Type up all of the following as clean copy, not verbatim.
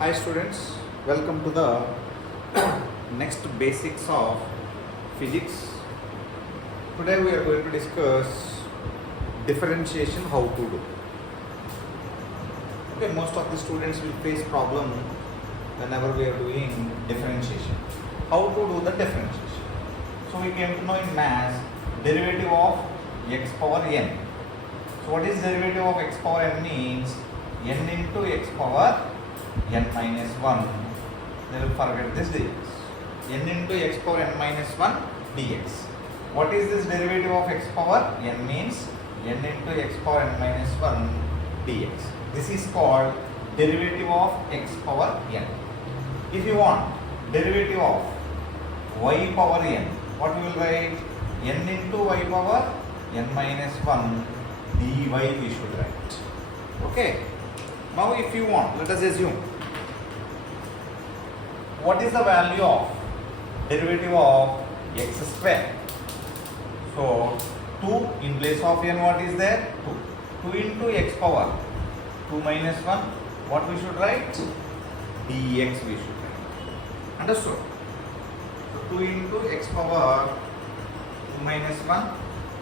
Hi students, welcome to the next basics of physics. Today we are going to discuss differentiation, how to do. Okay, most of the students will face problem whenever we are doing differentiation. How to do the differentiation? So we came to know in maths derivative of x power n. So what is derivative of x power n means n into x power n minus 1, they will forget this dx. N into x power n minus 1 dx. What is this derivative of x power n means n into x power n minus 1 dx. This is called derivative of x power n. If you want derivative of y power n, what we will write? N into y power n minus 1 dy we should write. Okay. Now if you want, let us assume, what is the value of derivative of x square? So 2 in place of n, what is there? 2. 2 into x power 2 minus 1, what we should write? Dx we should write. Understood? So 2 into x power 2 minus 1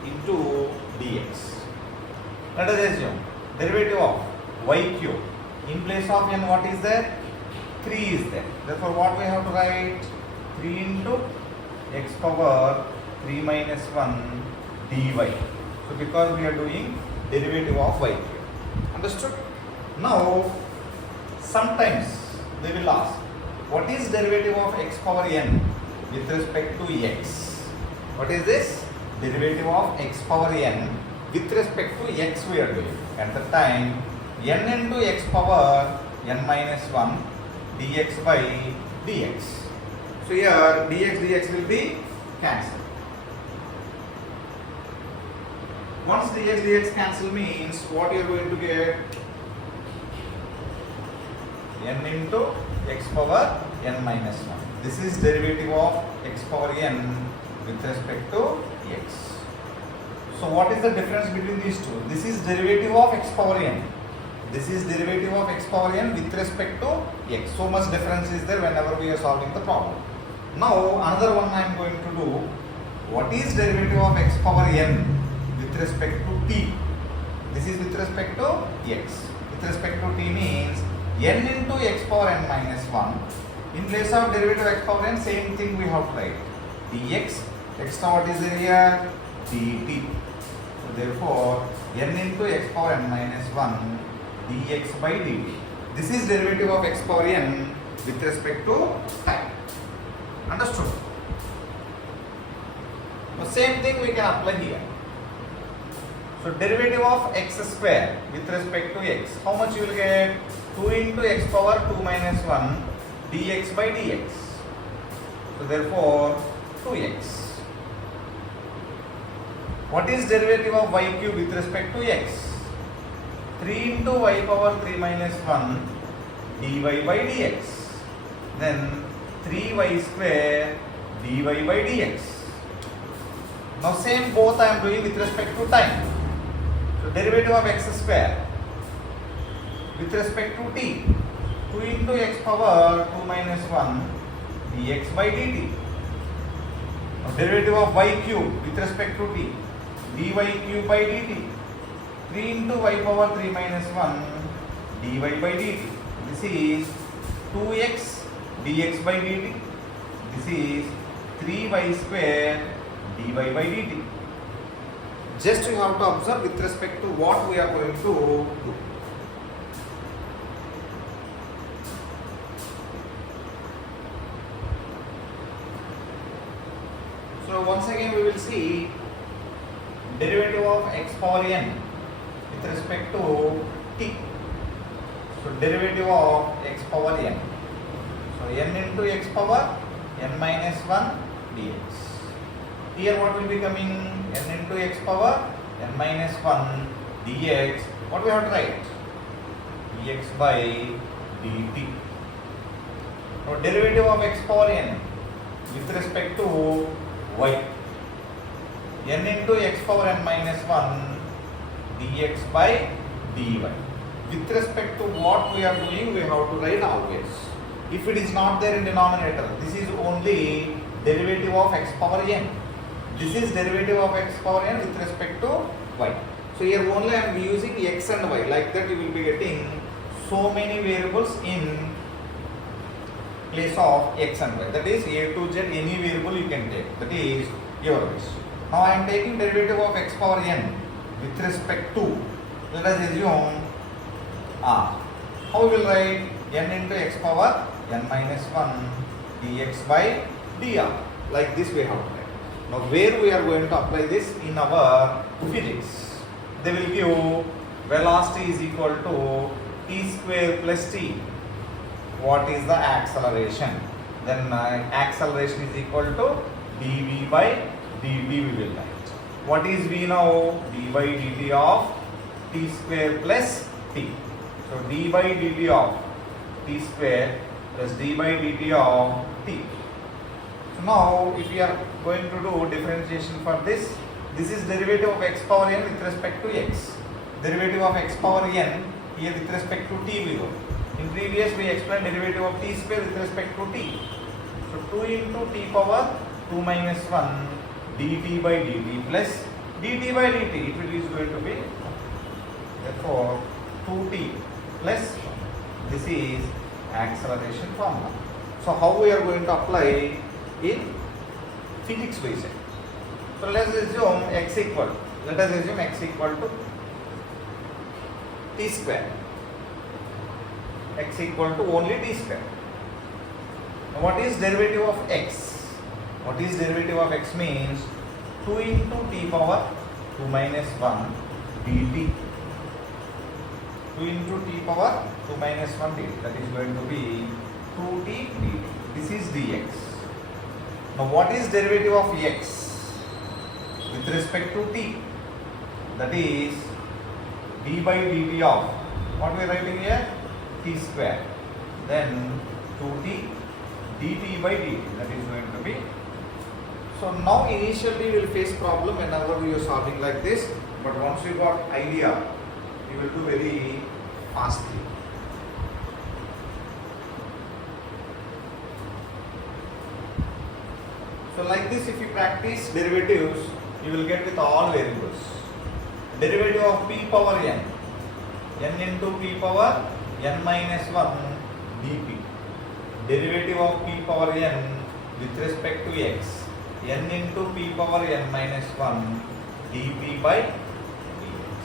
into dx. Let us assume derivative of y cube. In place of n, what is there? 3 is there. Therefore, what we have to write? 3 into x power 3 minus 1 dy. So, because we are doing derivative of y cube. Understood? Now, sometimes they will ask, what is derivative of x power n with respect to x? What is this? Derivative of x power n with respect to x we are doing. At the time, n into x power n minus 1 dx by dx. So here dx will be cancelled. Once dx cancel means what you are going to get? N into x power n minus 1. This is derivative of x power n with respect to x. So what is the difference between these two? This is derivative of x power n. This is derivative of x power n with respect to x. So much difference is there whenever we are solving the problem. Now another one I am going to do. What is derivative of x power n with respect to t? This is with respect to x. With respect to t means n into x power n minus 1. In place of derivative of x power n, same thing we have to write. dx, extra what is there here? dt. So therefore, n into x power n minus 1 dx by dt. This is derivative of x power n with respect to time. Understood? The same thing we can apply here. So derivative of x square with respect to x. How much you will get? 2 into x power 2 minus 1 dx by dx. So therefore 2x. What is derivative of y cube with respect to x? 3 into y power 3 minus 1 dy by dx. Then 3y square dy by dx. Now same both I am doing with respect to time. So derivative of x square with respect to t. 2 into x power 2 minus 1 dx by dt. Now derivative of y cube with respect to t. dy cube by dt. 3 into y power 3 minus 1 dy by dt. This is 2x dx by dt. This is 3y square dy by dt. Just you have to observe with respect to what we are going to do. So once again we will see derivative of x power n with respect to t. So derivative of x power n. So n into x power n minus 1 dx. Here what will be coming? N into x power n minus 1 dx. What we have to write? dx by dt. Now derivative of x power n with respect to y. N into x power n minus 1 dx by dy. with respect to what we are doing, we have to write always. If it is not there in denominator, this is only derivative of x power n. This is derivative of x power n with respect to y. So here only I am using x and y. Like that you will be getting so many variables in place of x and y. That is a to z, any variable you can take. That is your wish. Now I am taking derivative of x power n with respect to, let us assume r. How we will write n into x power n minus 1 dx by dr. Like this we have to write. Now where we are going to apply this? In our physics. They will give velocity is equal to t square plus t. What is the acceleration? Then acceleration is equal to dv by dt we will write. What is v now? d by dt of t square plus t. So d by dt of t square plus d by dt of t. So now if we are going to do differentiation for this, this is derivative of x power n with respect to x. Derivative of x power n here with respect to t we go. In previous we explained derivative of t square with respect to t. So 2 into t power 2 minus 1 dt by dt plus dt by dt, it is going to be therefore 2t plus 1. This is acceleration formula. So how we are going to apply in physics we say. So let us assume x equal to t square. X equal to only t square. Now what is derivative of x? What is derivative of x means 2 into t power 2 minus 1 dt. 2 into t power 2 minus 1 dt. That is going to be 2t dt. This is dx. Now what is derivative of x with respect to t? That is d by dt of, what we are writing here? T square. Then 2t dt by dt. That is going to be. So now initially we will face problem whenever we are solving like this. But once we got idea, we will do very fastly. So like this, if you practice derivatives, you will get with all variables. Derivative of p power n into p power n minus 1 dp. Derivative of p power n with respect to x, n into p power n minus 1 dp by dx.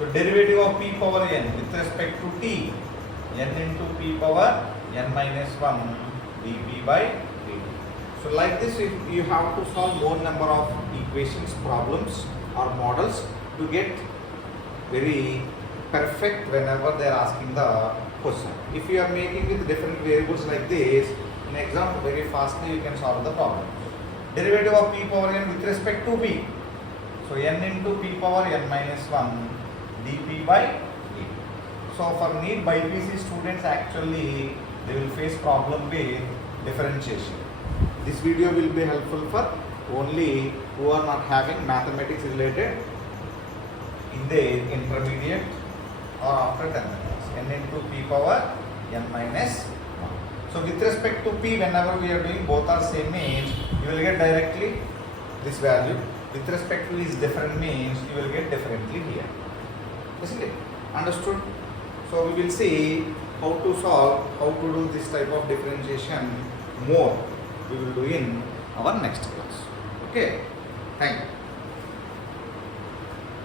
So derivative of p power n with respect to t, n into p power n minus 1 dp by dt. So like this, if you have to solve more number of equations, problems or models to get very perfect whenever they are asking the question. If you are making with different variables like this, in exam very fastly you can solve the problem. Derivative of p power n with respect to p. So n into p power n minus 1 dp by dt. So for NEET BPC students, actually they will face problem with differentiation. This video will be helpful for only who are not having mathematics related in the intermediate or after 10 minutes. N into p power n minus 1. So with respect to p, whenever we are doing both are same means, you will get directly this value. With respect to is different means, you will get differently here. Isn't it? Understood? So we will see how to solve, how to do this type of differentiation more. We will do in our next class. Okay? Thank you.